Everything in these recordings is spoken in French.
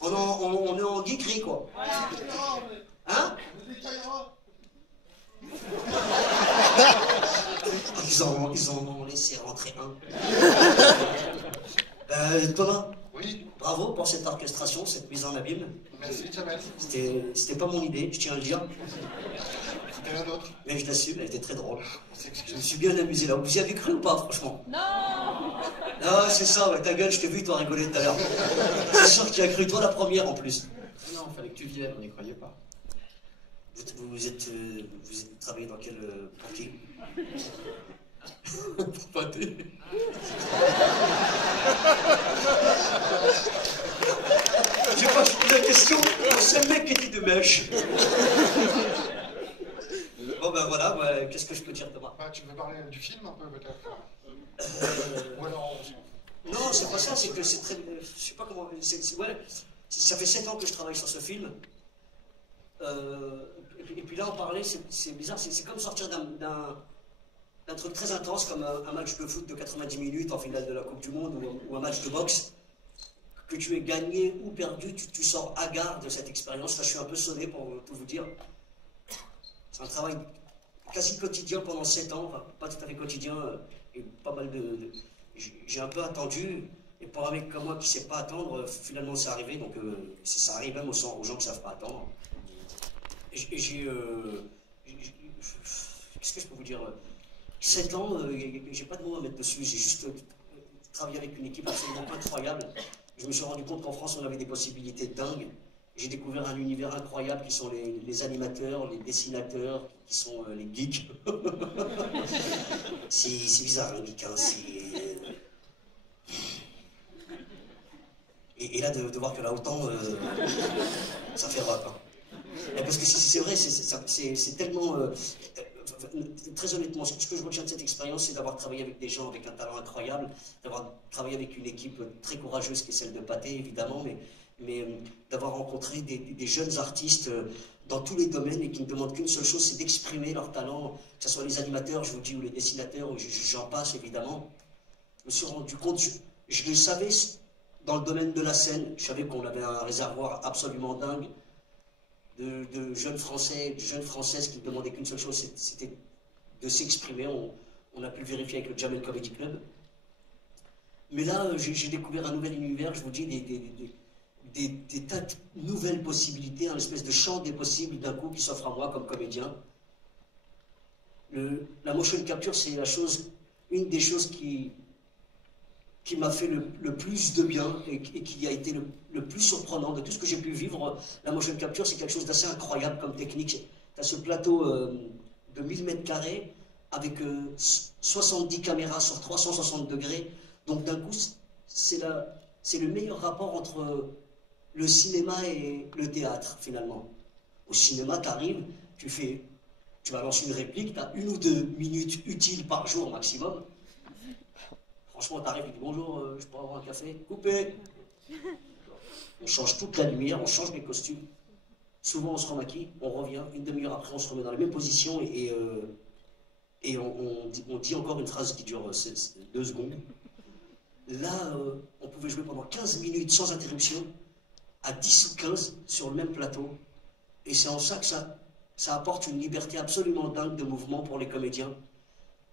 On est en geekerie, quoi. Hein? Ils en ont laissé rentrer un. Thomas, Oui. bravo pour cette orchestration, cette mise en abîme. Merci, Jamel. C'était pas mon idée, je tiens à le dire. C'était un autre. Mais je l'assume, elle était très drôle. On s'excuse. Je me suis bien amusé là. Vous y avez cru ou pas, franchement? Non. Ah, c'est ça, ouais, ta gueule, je t'ai vu, toi, rigoler tout à l'heure. C'est sûr que tu as cru, toi, la première en plus. Non, fallait que tu viennes, on n'y croyait pas. Vous travaillez dans quel parti? Pâté. J'ai pas fini la question, c'est le mec qui était de mèche. Bon ben voilà, ouais, qu'est-ce que je peux dire, Thomas? Tu veux parler du film un peu peut-être? Ou alors on s'en fout. Non, c'est pas ça, c'est que c'est très... Je sais pas comment... ouais, ça fait 7 ans que je travaille sur ce film. Et puis là, en parler, c'est bizarre, c'est comme sortir d'un truc très intense, comme un match de foot de 90 minutes en finale de la Coupe du Monde ou un match de boxe. Que tu aies gagné ou perdu, tu sors hagard de cette expérience. Là, je suis un peu sonné pour tout vous dire. C'est un travail quasi quotidien pendant 7 ans, enfin, pas tout à fait quotidien, et pas mal de... J'ai un peu attendu, et pour un mec comme moi qui ne sait pas attendre, finalement c'est arrivé, donc ça arrive même aux gens qui ne savent pas attendre. Qu'est-ce que je peux vous dire? 7 ans, j'ai pas de mots à mettre dessus, j'ai juste travaillé avec une équipe absolument incroyable. Je me suis rendu compte qu'en France on avait des possibilités dingues. J'ai découvert un univers incroyable qui sont les animateurs, les dessinateurs, qui sont les geeks. C'est bizarre, un geek, hein, et là, de voir que là, autant, ça fait rap. Hein. Parce que c'est vrai, c'est tellement... très honnêtement, ce que je retiens de cette expérience, c'est d'avoir travaillé avec des gens avec un talent incroyable, d'avoir travaillé avec une équipe très courageuse qui est celle de Pâté, évidemment, mais d'avoir rencontré des jeunes artistes dans tous les domaines et qui ne demandent qu'une seule chose, c'est d'exprimer leur talent, que ce soit les animateurs, je vous dis, ou les dessinateurs, ou j'en passe, évidemment. Je me suis rendu compte, je le savais dans le domaine de la scène, je savais qu'on avait un réservoir absolument dingue de jeunes Français, de jeunes Françaises qui ne demandaient qu'une seule chose, c'était de s'exprimer. On a pu le vérifier avec le Jamel Comedy Club. Mais là, j'ai découvert un nouvel univers, je vous dis, des tas de nouvelles possibilités, un espèce de champ des possibles d'un coup qui s'offre à moi comme comédien. La motion capture, c'est une des choses qui m'a fait le plus de bien et qui a été le plus surprenant de tout ce que j'ai pu vivre. La motion capture, c'est quelque chose d'assez incroyable comme technique. Tu as ce plateau de 1000 mètres carrés avec 70 caméras sur 360 degrés. Donc d'un coup, c'est le meilleur rapport entre le cinéma et le théâtre, finalement. Au cinéma, tu arrives, tu vas lancer une réplique, tu as 1 ou 2 minutes utiles par jour maximum. Franchement, tu arrives, tu dis bonjour, je pourrais avoir un café? Coupé. On change toute la lumière, on change les costumes. Souvent, on se remaquille, on revient. Une demi-heure après, on se remet dans la même position et on dit encore une phrase qui dure 2 secondes. Là, on pouvait jouer pendant 15 minutes sans interruption, à 10 ou 15 sur le même plateau. Et c'est en ça que ça apporte une liberté absolument dingue de mouvement pour les comédiens.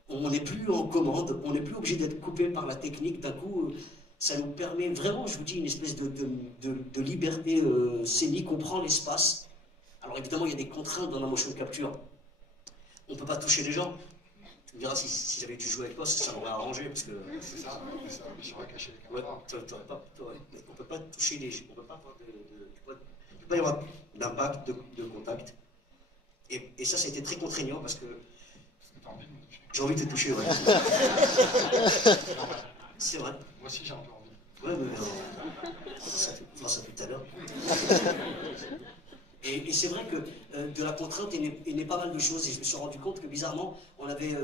On n'est plus en commande, on n'est plus obligé d'être coupé par la technique. D'un coup, ça nous permet vraiment, je vous dis, une espèce de liberté scénique. On prend l'espace. Alors évidemment, il y a des contraintes dans la motion capture. On ne peut pas toucher les gens. Tu me diras, si j'avais dû jouer avec toi, ça m'aurait arrangé. Parce que... C'est ça, j'aurais caché les ouais, caméras. on ne peut pas toucher les gens. On peut pas avoir il ne peut pas y avoir d'impact, de contact. Et ça a été très contraignant parce que j'ai envie de te toucher, ouais. C'est vrai. Moi aussi, j'ai un peu envie. Ouais, mais on fera ça tout à l'heure. Et c'est vrai que de la contrainte est né pas mal de choses. Et je me suis rendu compte que bizarrement, on avait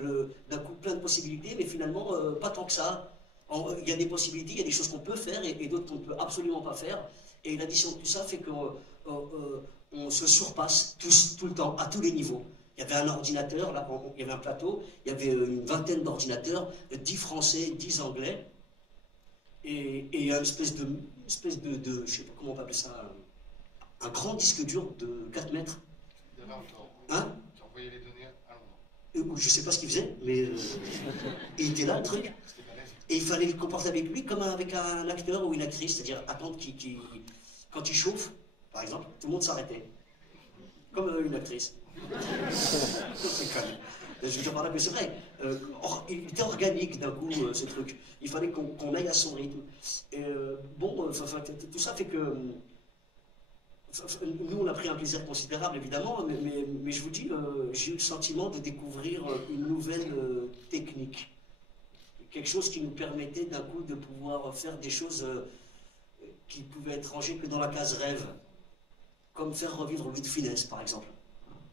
d'un coup plein de possibilités, mais finalement, pas tant que ça. Il y a des possibilités, il y a des choses qu'on peut faire et d'autres qu'on ne peut absolument pas faire. Et l'addition de tout ça fait qu'on se surpasse tous, tout le temps, à tous les niveaux. Il y avait un ordinateur, là, il y avait un plateau, il y avait une vingtaine d'ordinateurs, 10 Français, 10 Anglais. et il y a une espèce de, je sais pas comment on peut appeler ça, un grand disque dur de 4 mètres. Il y avait un temps. Hein? Qui envoyait les données à Londres. Je sais pas ce qu'il faisait, mais il était là le truc. C'était balèze. Et il fallait le comporter avec lui comme avec un acteur ou une actrice, c'est-à-dire attendre quand il chauffe, par exemple, tout le monde s'arrêtait. Comme une actrice. C'est quand même. Je veux dire par là que c'est vrai. Il était organique d'un coup, ce truc. Il fallait qu'on aille à son rythme. Et, tout ça fait que. Nous, on a pris un plaisir considérable, évidemment, mais je vous dis, j'ai eu le sentiment de découvrir une nouvelle technique. Quelque chose qui nous permettait d'un coup de pouvoir faire des choses qui pouvaient être rangées que dans la case rêve. Comme faire revivre Louis de Funès, par exemple.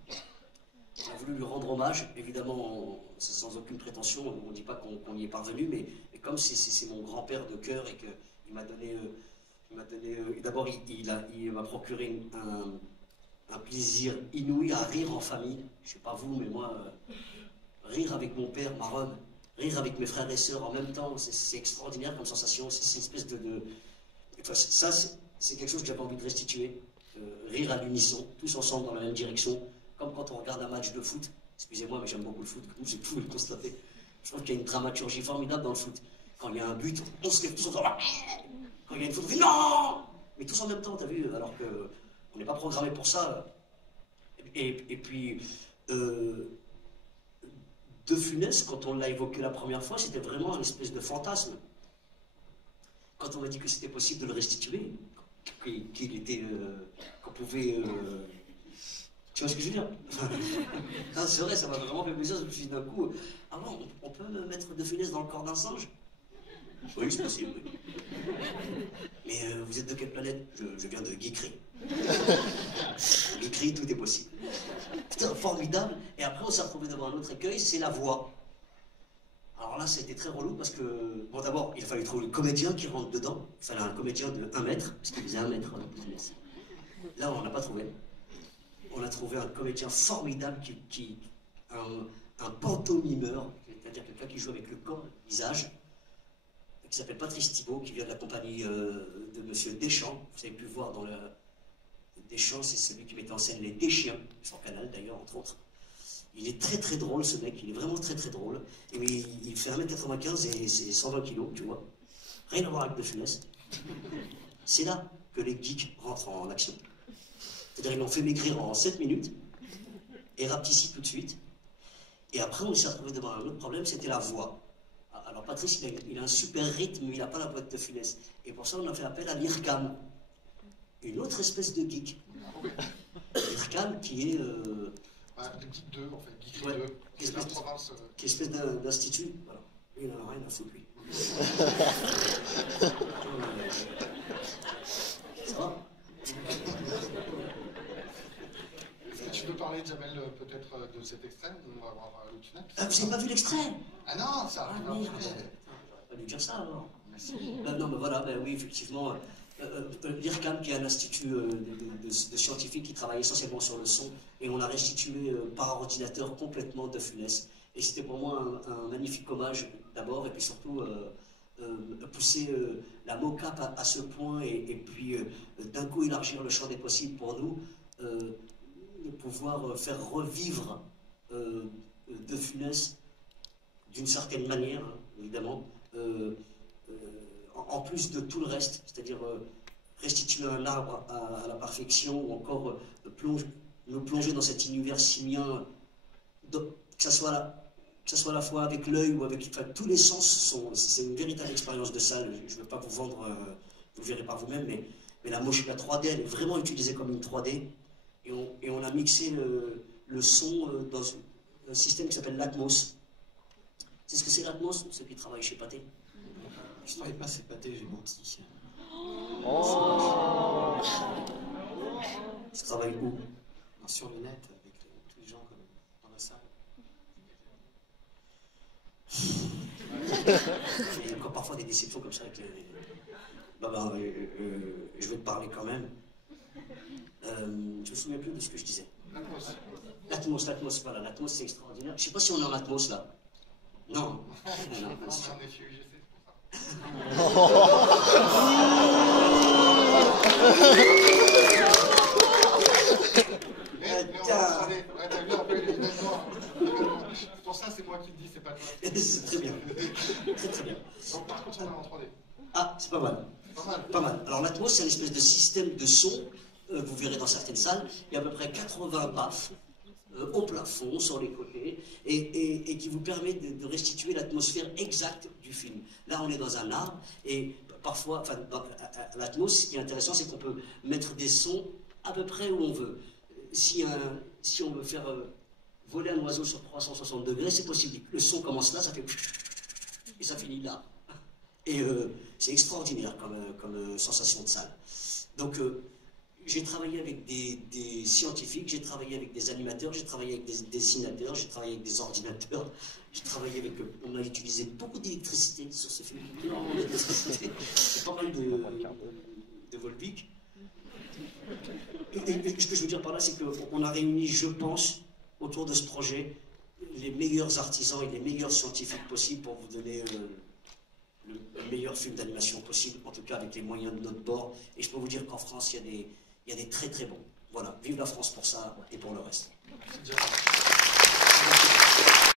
On a voulu lui rendre hommage, évidemment, sans aucune prétention, on ne dit pas qu'on y est parvenu, mais comme c'est mon grand-père de cœur et qu'il m'a donné... D'abord, il m'a procuré un plaisir inouï à rire en famille. Je ne sais pas vous, mais moi, rire avec mon père, ma Rome, rire avec mes frères et sœurs en même temps, c'est extraordinaire comme sensation. C'est une espèce de... Enfin, ça, c'est quelque chose que j'avais envie de restituer. Rire à l'unisson, tous ensemble dans la même direction, comme quand on regarde un match de foot. Excusez-moi, mais j'aime beaucoup le foot, comme j'ai pu le constater. Je trouve qu'il y a une dramaturgie formidable dans le foot. Quand il y a un but, on se lève tous ensemble. Quand il y a une faute, on fait non! Mais tous en même temps, t'as vu, alors qu'on n'est pas programmé pour ça. Et puis, De Funès, quand on l'a évoqué la première fois, c'était vraiment une espèce de fantasme. Quand on m'a dit que c'était possible de le restituer, qu'on pouvait... Tu vois ce que je veux dire? C'est vrai, ça m'a vraiment fait plaisir. Je me suis dit d'un coup, ah bon, on peut mettre De Funès dans le corps d'un singe? Oui, c'est possible, oui. Mais vous êtes de quelle planète? Je viens de Geekery. Geekery, tout est possible. Putain, formidable. Et après, on s'est retrouvé devant un autre écueil, c'est la voix. Alors là, ça a été très relou parce que, bon, d'abord, il fallait trouver le comédien qui rentre dedans. Il fallait un comédien de 1 mètre, parce qu'il faisait 1 mètre. Là, on n'a pas trouvé. On a trouvé un comédien formidable, un pantomimeur, c'est-à-dire quelqu'un qui joue avec le corps, le visage, qui s'appelle Patrice Thibault, qui vient de la compagnie de Monsieur Deschamps. Vous avez pu voir dans le... Deschamps, c'est celui qui mettait en scène Les Deschiens, sur Canal d'ailleurs, entre autres. Il est très très drôle, ce mec, il est vraiment très très drôle. Et mais il fait 1m95 et c'est 120 kg, tu vois. Rien à voir avec De Funès. C'est là que les geeks rentrent en action. C'est-à-dire ils l'ont fait maigrir en 7 minutes, et rapetissent tout de suite. Et après, on s'est retrouvé devant un autre problème, c'était la voix. Alors Patrice, il a un super rythme, mais il n'a pas la voix de De Funès. Et pour ça, on a fait appel à l'IRCAM, une autre espèce de geek. L'IRCAM qui est... Le Geek 2, en fait, Geekery Ouais. 2. C'est la province... Qui est espèce d'institut. Voilà. Lui, il n'en a rien à foutre, lui. Ça va? Tu peux parler, Jamel, peut-être de cet extrait où on va voir le tunnel? Ah, vous n'avez pas vu l'extrait? Ah non, ça arrive merde. après. On va lui dire ça, alors. Merci. Non, mais voilà, oui, effectivement. L'IRCAM, qui est un institut de scientifiques qui travaille essentiellement sur le son, et on a restitué par ordinateur complètement De Funès. Et c'était pour moi un magnifique hommage d'abord, et puis surtout pousser la mocap à ce point, et puis d'un coup élargir le champ des possibles pour nous, de pouvoir faire revivre De Funès d'une certaine manière, hein, évidemment. En plus de tout le reste, c'est-à-dire restituer un arbre à la perfection, ou encore nous plonger dans cet univers simien, que ce soit à la fois avec l'œil ou avec... Enfin, tous les sens, c'est une véritable expérience de salle. Je ne veux pas vous vendre, vous verrez par vous-même, mais la 3D, elle est vraiment utilisée comme une 3D, et on a mixé le son dans un système qui s'appelle l'Atmos. C'est ce que c'est l'Atmos, ceux qui travaillent chez Pathé? Je ne travaille pas, c'est pâté, j'ai menti. Je travaille où? Sur le net, avec tous les gens comme dans la salle. Il y a encore parfois des déceptions comme ça avec les... je vais te parler quand même. Je me souviens plus de ce que je disais. L'Atmos, voilà, l'Atmos c'est extraordinaire. Je sais pas si on est en Atmos là. Non. On est en FUGC, c'est pour ça. T'as vu un peu les événements. Pour ça, c'est moi qui le dis, c'est pas toi. C'est très bien. Très très bien. Donc par contre, on est en 3D. Ah, c'est pas mal. Pas mal. Pas mal. Alors l'Atmos, c'est une espèce de système de son, vous verrez dans certaines salles, il y a à peu près 80 baffes au plafond, sur les côtés, et qui vous permet de restituer l'atmosphère exacte du film. Là, on est dans un arbre, et parfois, enfin, l'Atmos, ce qui est intéressant, c'est qu'on peut mettre des sons à peu près où on veut. Si on veut faire voler un oiseau sur 360 degrés, c'est possible. Le son commence là, ça fait... et ça finit là. Et c'est extraordinaire comme sensation de salle. Donc, j'ai travaillé avec des scientifiques, j'ai travaillé avec des animateurs, j'ai travaillé avec des dessinateurs, j'ai travaillé avec des ordinateurs, j'ai travaillé avec... on a utilisé beaucoup d'électricité sur ce film. Énormément d'électricité. Pas mal de Volvic. Et ce que je veux dire par là, c'est qu'on a réuni, je pense, autour de ce projet, les meilleurs artisans et les meilleurs scientifiques possibles pour vous donner... le meilleur film d'animation possible, en tout cas avec les moyens de notre bord. Et je peux vous dire qu'en France, il y a des très très bons. Voilà, vive la France pour ça et pour le reste.